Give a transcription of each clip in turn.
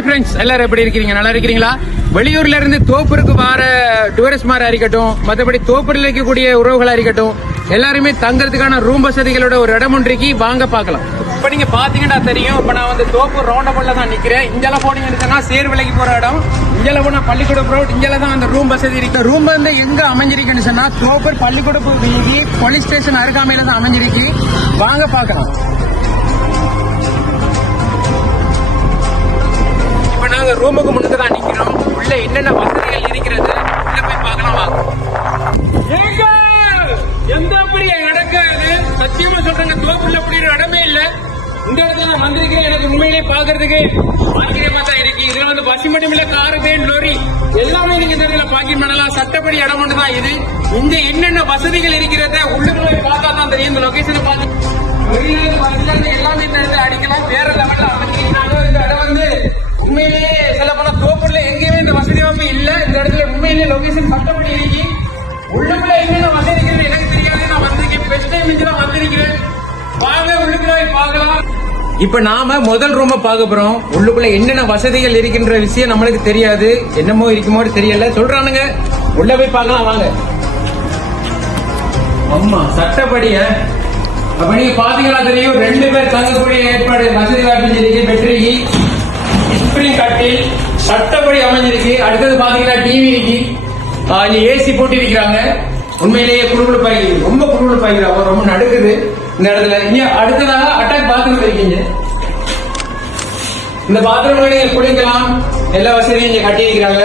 Hi friends, எல்லாரும் எப்படி இருக்கீங்க? நல்லா இருக்கிறீங்களா? வெளியூர்ல இருந்து தோப்பூருக்கு வர டூரிஸ்ட்மாரா இருக்கட்டும், மற்றபடி தோப்பூரில் இருக்கக்கூடிய உறவுகளா இருக்கட்டும், எல்லாருமே தங்கறதுக்கான ரூம் வசதிகளோட ஒரு இடம் ஒன்றைக்கு வாங்க பார்க்கலாம். இப்ப நீங்க பாத்தீங்கன்னா தெரியும், இப்ப நான் வந்து தோப்பூர் ரவுண்டபுல்ல தான் நிக்கிறேன். இங்கெல்லாம் போனீங்கன்னா சேர் விலைக்கு போற இடம், இங்கெல்லாம் போனா பள்ளிக்கூடம் ரோட், இங்கெல்லாம் தான் அந்த ரூம் வசதி இருக்கு. ரூம் வந்து எங்க அமைஞ்சிருக்குன்னு சொன்னா தோப்பூர் பள்ளிக்கூடப்பு வீதி போலீஸ் ஸ்டேஷன் அருகாமையில தான் அமைஞ்சிருக்கு. வாங்க பார்க்கலாம். நாங்க ரூமுக்கு முன்னுக்கு தான் நிக்கிறோம். உள்ள என்னென்ன வசதிகள் இருக்கிறது உள்ள போய் பார்க்கலாம் வாங்க. எந்த பெரிய நடக்காது, சத்தியமா சொல்றாங்க, தோப்புல அப்படி ஒரு இடமே இல்ல. இந்த இடத்துல நான் வந்திருக்கேன். எனக்கு உண்மையிலே பாக்குறதுக்கு ஆச்சரியமா தான் இருக்கு. இதுல வந்து பஸ் மட்டும் இல்ல, காரு, வேன், லோரி எல்லாமே நீங்க இந்த இடத்துல பாக்கிங் பண்ணலாம். சட்டப்படி இடம் ஒன்று தான் இது. இங்க என்னென்ன வசதிகள் இருக்கிறத உள்ளுக்குள்ள பார்த்தா தான் தெரியும். இந்த லொகேஷனை பார்த்து எல்லாமே இந்த இடத்துல அடிக்கலாம். வேற லெவல்ல அமைச்சிருக்காங்க. இந்த இடம் வந்து உண்மையிலேயே சொல்ல போனா தோப்பூர்ல எங்கேயுமே இந்த வசதி வாய்ப்பு இல்ல. இந்த இடத்துல உண்மையிலேயே லொகேஷன் சட்டப்படி இருக்கு. உள்ளுக்குள்ள என்னென்ன வசதி இருக்கிறது எனக்கு தெரியாது. நான் வந்திருக்கேன், பெஸ்ட் டைம் தான் வந்திருக்கிறேன். வாங்க உள்ளுக்குள்ள பார்க்கலாம். இப்ப நாம முதல் ரூம பார்க்க போறோம். உள்ளுக்குள்ள என்னென்ன வசதிகள் இருக்கின்ற விஷயம் நம்மளுக்கு தெரியாது. என்னமோ இருக்குமோ தெரியல, சொல்றானுங்க. உள்ள போய் பார்க்கலாம் வாங்க. ஆமா, சட்டப்படிய அப்ப நீங்க பாத்தீங்கன்னா தெரியும், 2 பேர் தங்கக்கூடிய ஏற்பாடு வசதி வாய்ப்பு இருக்கு. பெட்ரி ஸ்பிரிங் கட்டில் சட்டப்படி அமைஞ்சிருக்கு. அடுத்தது பாத்தீங்கன்னா டிவி இருக்கு, ஏசி போட்டு இருக்கிறாங்க. உண்மையிலேயே குழுகுழுப்பாகி, ரொம்ப குழுகுழுப்பாகிறாங்க, ரொம்ப நடுக்குது இந்த இடத்துல. இங்க அடுத்ததாக அட்டாக் பாத்ரூம் இருக்கீங்க. இந்த பாத்ரூம்ல நீங்க குளிக்கலாம், எல்லா வசதியும் இங்க கட்டி இருக்கிறாங்க.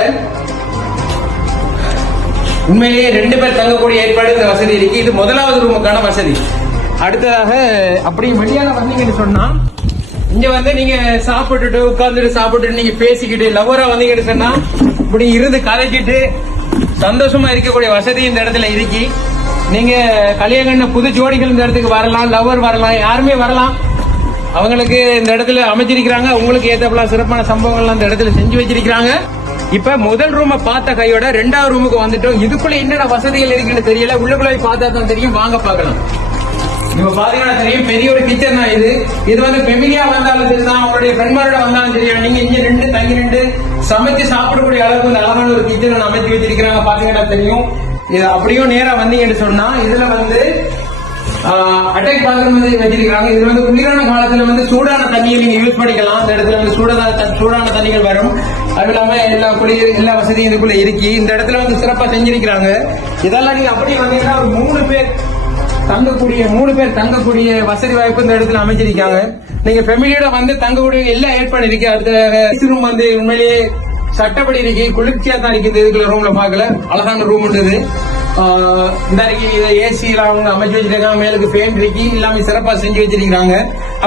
உண்மையிலேயே 2 பேர் தங்கக்கூடிய ஏற்பாடு இந்த வசதி இருக்கு. இது முதலாவது ரூமுக்கான வசதி. அடுத்ததாக அப்படி வெளியால வந்தீங்கன்னு சொன்னா, இங்க வந்து நீங்க சாப்பிட்டுட்டு உட்கார்ந்துட்டு சாப்பிட்டுட்டு நீங்க பேசிக்கிட்டு லவ்வரா வந்தீங்கன்னு சொன்னா இப்படி இருந்து கதைக்கிட்டு சந்தோஷமா இருக்கக்கூடிய வசதி இந்த இடத்துல இருக்கு. நீங்க கல்யாணம் புது ஜோடிகள் இந்த இடத்துக்கு வரலாம், லவர் வரலாம், யாருமே வரலாம். அவங்களுக்கு இந்த இடத்துல அமைச்சிருக்கிறாங்க. உங்களுக்கு ஏற்றப்பலாம் சிறப்பான சம்பவங்கள்லாம் இந்த இடத்துல செஞ்சு வச்சிருக்காங்க. இப்ப முதல் ரூமை பார்த்த கையோட 2வது ரூமுக்கு வந்துட்டோம். இதுக்குள்ள என்னென்ன வசதிகள் இருக்குன்னு தெரியல. உள்ளுக்குள்ள பார்த்தா தான் தெரியும். வாங்க பார்க்கலாம். இப்ப பாத்தீங்கன்னா தெரியும், பெரிய ஒரு கிச்சன் தான் இது. இது வந்து ஃபெமிலியா வந்தாலும் சரிதான், அவங்களுடைய ஃப்ரெண்ட்மாரோட வந்தாலும் சரியா, நீங்க இங்க தங்கி சமைச்சு சாப்பிடக்கூடிய அளவுக்கு வந்து அழகான ஒரு கிச்சன் அமைச்சு வச்சிருக்கிறாங்க. பாத்தீங்கன்னா தெரியும். இது அப்படியும் நேரா வந்தீங்கன்னு சொன்னா இதுல வந்து அட்டாக் பாத்ரூம் வந்து வச்சிருக்காங்க. இதுல வந்து குளிரான காலத்துல வந்து சூடான தண்ணியை நீங்க யூஸ் பண்ணிக்கலாம். இந்த இடத்துல வந்து சூடான தண்ணிகள் வரும். அது இல்லாம எல்லா வசதியும் இதுக்குள்ள இருக்கு. இந்த இடத்துல வந்து சிறப்பா செஞ்சிருக்கிறாங்க. இதெல்லாம் நீங்க அப்படியே வந்தீங்கன்னா ஒரு 3 பேர் தங்கக்கூடிய வசதி வாய்ப்பு இந்த இடத்துல அமைச்சிருக்காங்க. நீங்க ஃபேமிலியோட வந்து தங்கக்கூடிய எல்லா ஏற்பாடு இருக்கு. அடுத்த ரூம் வந்து உண்மையிலேயே சட்டப்படி இருக்கு, குளிர்ச்சியா தான் இருக்குது. இதுக்குள்ள ரூம்ல பாக்கல, அழகான ரூம் இருந்தது. இந்த ஏசி எல்லாம் அவங்க அமைச்சு வச்சிருக்காங்க. மேலுக்கு ஃபேன் இருக்கு, எல்லாமே சிறப்பா செஞ்சு வச்சிருக்காங்க.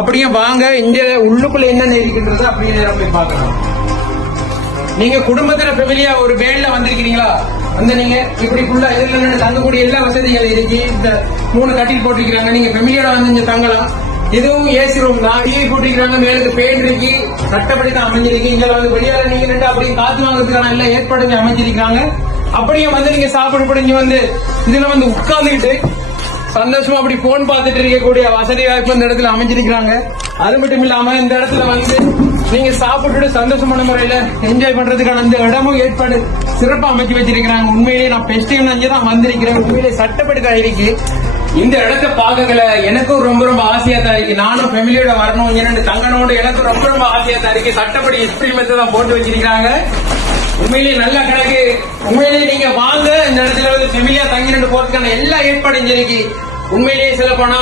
அப்படியே வாங்க, இங்க உள்ளுக்குள்ள என்னென்ன இருக்குன்றது அப்படியே நேரம் போய் பார்க்கலாம். நீங்க குடும்பத்துல ஃபேமிலியா ஒரு வேன்ல வந்திருக்கீங்களா, அந்த நீங்க இப்படிக்குள்ள இதுல தங்கக்கூடிய எல்லா வசதிகள் இருக்கு. இந்த 3 கட்டில் போட்டிருக்காங்க. நீங்க ஃபேமிலியோட வந்து இங்க தங்கலாம். இதுவும் ஏசி ரூம் தான். டிவி போட்டிருக்காங்க, மேலுக்கு பெயிண்ட் இருக்கு, சட்டப்படி தான் அமைஞ்சிருக்கு. இங்க வந்து வெளியால நீங்க நின்று அப்படியே காத்து வாங்குறதுக்கான எல்லா ஏற்பாடுங்க அமைஞ்சிருக்காங்க. அப்படியே வந்து நீங்க சாப்பிட வந்து இதுல வந்து உட்கார்ந்துக்கிட்டு சந்தோஷமா அப்படி போன் பார்த்துட்டு இருக்கக்கூடிய வசதி வாய்ப்பு இந்த இடத்துல அமைஞ்சிருக்கிறாங்க. அது மட்டும் இல்லாம இந்த இடத்துல வந்து நீங்க சாப்பிட்டுட்டு சந்தோஷமான முறையில என்ஜாய் பண்றதுக்கான இந்த இடமும் ஏற்பாடு சிறப்பா அமைச்சு வச்சிருக்கிறாங்க. உண்மையிலேயே நான் பெஸ்டிவ் அங்கேதான் வந்திருக்கிறேன். உண்மையிலேயே சட்டப்படி தான் இருக்கு. இந்த இடத்த பார்க்கல எனக்கும் ரொம்ப ஆசையா தான் இருக்கு. நானும் ஃபேமிலியோட வரணும், என்னென்ன தங்கனோட எனக்கும் ரொம்ப ஆசையா தான் இருக்கு. சட்டப்படி எக்ஸ்பிரிமெண்ட் தான் போட்டு வச்சிருக்காங்க. உண்மையிலேயே நல்ல கணக்கு. உண்மையிலேயே நீங்க வாங்க, இந்த இடத்துல வந்து ஃபேமிலியா தங்கி போறதுக்கான எல்லா ஏற்பாடும் இருக்கு. உண்மையிலேயே சொல்ல போனா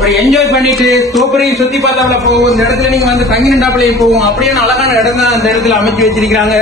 ஒரு என்ஜாய் பண்ணிட்டு தோப்புரையும் சுத்தி பார்த்தாப்புல போகும். இந்த இடத்துல நீங்க வந்து தங்கி நின்றாப்புலையும் போகும். அப்படியான அழகான இடம் தான் இந்த இடத்துல அமைச்சு வச்சிருக்காங்க.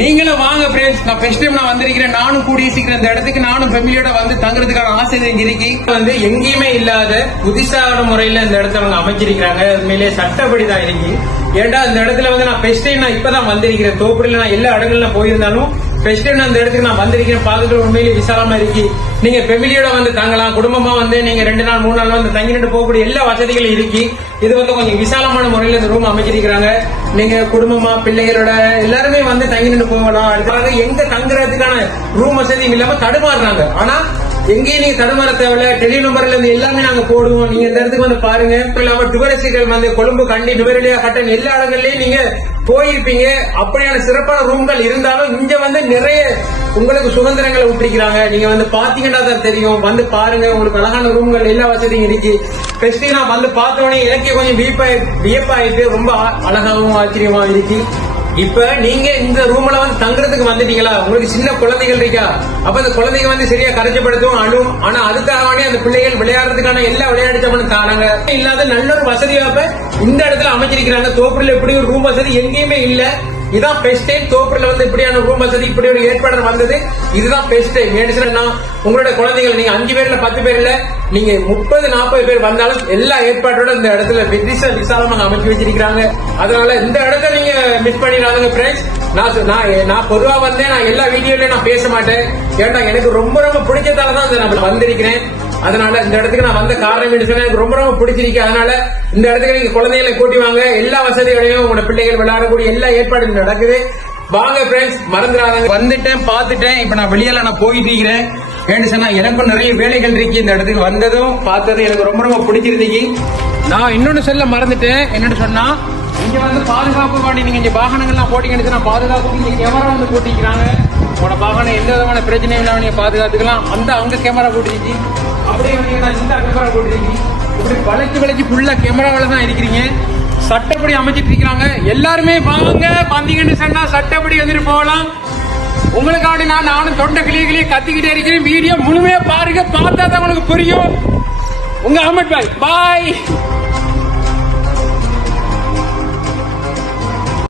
நீங்களும் வாங்க ஃப்ரெண்ட்ஸ். நான் ஃபர்ஸ்ட் டைம் நான் வந்திருக்கிறேன். நானும் கூடிய சீக்கிரம் இந்த இடத்துக்கு நானும் ஃபேமிலியோட வந்து தங்குறதுக்கான ஆசை இருக்கு. வந்து எங்கேயுமே இல்லாத புதுசான முறையில இந்த இடத்த அவங்க அமைச்சிருக்கிறாங்க. உண்மையிலேயே சட்டப்படி தான் இருக்கு. ஏன்டா இந்த இடத்துல வந்து நான் ஃபர்ஸ்ட் டைம் நான் இப்பதான் வந்திருக்கிறேன். தோப்புல நான் எல்லா இடங்கள்ல போயிருந்தாலும் ஃபர்ஸ்ட் டைம் அந்த இடத்துக்கு நான் வந்திருக்கிறேன். பாதுகாப்பு உண்மையிலேயே விசாலமா இருக்கு. நீங்க ஃபேமிலியோட வந்து தங்கலாம், குடும்பமா வந்து நீங்க 2 நாள் 3 நாள் வந்து தங்கிட்டு போகக்கூடிய எல்லா வசதிகளும் இருக்கு. இது வந்து கொஞ்சம் விசாலமான முறையில இந்த ரூம் அமைச்சிருக்கிறாங்க. நீங்க குடும்பமா பிள்ளைகளோட எல்லாருமே வந்து தங்கிட்டு போகலாம். அதுக்காக எங்க தங்குறதுக்கான ரூம் வசதியும் இல்லாம தடுமாறுறாங்க. ஆனா எங்கேயும் நீங்க தடுமாற தேவையில்ல. டெலி நம்பர்ல இருந்து எல்லாமே நாங்க போடுவோம். நீங்க இந்த இடத்துக்கு வந்து பாருங்க. இல்லாம டூரிஸ்டுகள் வந்து கொழும்பு, கண்டி, நுவரெலியா, கட்டன் எல்லா இடங்கள்லயும் நீங்க போயிருப்பீங்க. அப்படியான சிறப்பான ரூம்கள் இருந்தாலும் இங்க வந்து நிறைய உங்களுக்கு சுதந்திரங்களை விட்டுருக்கிறாங்க. நீங்க வந்து பாத்தீங்கன்னா தான் தெரியும். வந்து பாருங்க, உங்களுக்கு அழகான ரூம்கள் எல்லா வசதியும் இருக்கு. ஸ்பெஷலி நான் வந்து பார்த்தோன்னே எனக்கே கொஞ்சம் வியப்பாயிட்டு ரொம்ப அழகாகவும் ஆச்சரியமா இருக்கு. இப்ப நீங்க இந்த ரூம்ல வந்து தங்குறதுக்கு வந்துட்டீங்களா, உங்களுக்கு சின்ன குழந்தைகள் இருக்கா, அப்ப அந்த குழந்தைங்க வந்து சரியா கரைச்சப்படுத்தும் அழும். ஆனா அதுக்காகவே அந்த பிள்ளைகள் விளையாடுறதுக்கான எல்லா விளையாட்டு சாமான் தானாங்க இல்லாத நல்ல ஒரு வசதியாக இந்த இடத்துல அமைச்சிருக்கிறாங்க. தோப்புல எப்படி ஒரு ரூம் வசதி எங்கேயுமே இல்ல. இதான் பெஸ்ட் டைம். தோப்புல வந்து இப்படியான ரூம் வசதி, இப்படி ஒரு ஏற்பாடு வந்தது, இதுதான் பெஸ்ட் டைம். உங்களோட குழந்தைகள் நீங்க 5 பேர்ல 10 பேர்ல நீங்க 30-40 பேர் வந்தாலும் எல்லா ஏற்பாட்டோட இந்த இடத்துல விசாலமாக அமைச்சு வச்சிருக்காங்க. அதனால இந்த இடத்த நீங்க மிஸ் பண்ணிடாதுங்க ஃப்ரெண்ட்ஸ். நான் பொதுவா வந்தேன், நான் எல்லா வீடியோலயும் நான் பேச மாட்டேன். ஏன்னா எனக்கு ரொம்ப ரொம்ப பிடிச்சதாலதான் நான் வந்திருக்கிறேன். அதனால இந்த இடத்துக்கு நான் வந்த காரணம் எனக்கு ரொம்ப ரொம்ப பிடிச்சிருக்கு. அதனால இந்த இடத்துக்கு நீங்க குழந்தைகளை கூட்டி வாங்க. எல்லா வசதிகளையும் உங்களோட பிள்ளைகள் விளையாடக்கூடிய எல்லா ஏற்பாடும் நடக்குது. வாங்க ஃப்ரெண்ட்ஸ், மறந்துடாதீங்க. வந்துட்டேன், பாத்துட்டேன். இப்ப நான் வெளியில நான் போயிட்டு இருக்கிறேன். ஏன்னு சொன்னா எனக்கும் நிறைய வேலைகள் இருக்கு. இந்த இடத்துக்கு வந்ததும் பார்த்ததும் எனக்கு ரொம்ப ரொம்ப பிடிச்சிருந்துச்சு. நான் இன்னொன்னு சொல்ல மறந்துட்டேன். என்னன்னு சொன்னா, இங்க வந்து பாதுகாப்பு வாண்டி நீங்க இங்க வாகனங்கள்லாம் போட்டீங்கன்னு சொன்னா பாதுகாப்பு இங்க கேமரா வந்து போட்டிருக்கிறாங்க. உங்களோட வாகனம் எந்த விதமான பிரச்சனையும் இல்லாம நீங்க பாதுகாத்துக்கலாம். அங்க கேமரா போட்டிருச்சு, அப்படியே இந்த கேமரா போட்டிருக்கு. இப்படி வளைச்சு ஃபுல்லா கேமராவில தான் இருக்கிறீங்க. சட்டப்படி அமைச்சிட்டு இருக்காங்க. எல்லாருமே வாங்க, வந்தீங்கன்னு சொன்னா சட்டப்படி வந்துட்டு போகலாம். உங்களுக்காண்டி நானும் தொண்டை கிளியே கத்திக்கிட்டே இருக்கிறேன். வீடியோ முழுமையா பாருங்க, பார்த்தா தான் உங்களுக்கு புரியும். உங்க அஹமத் பாய்.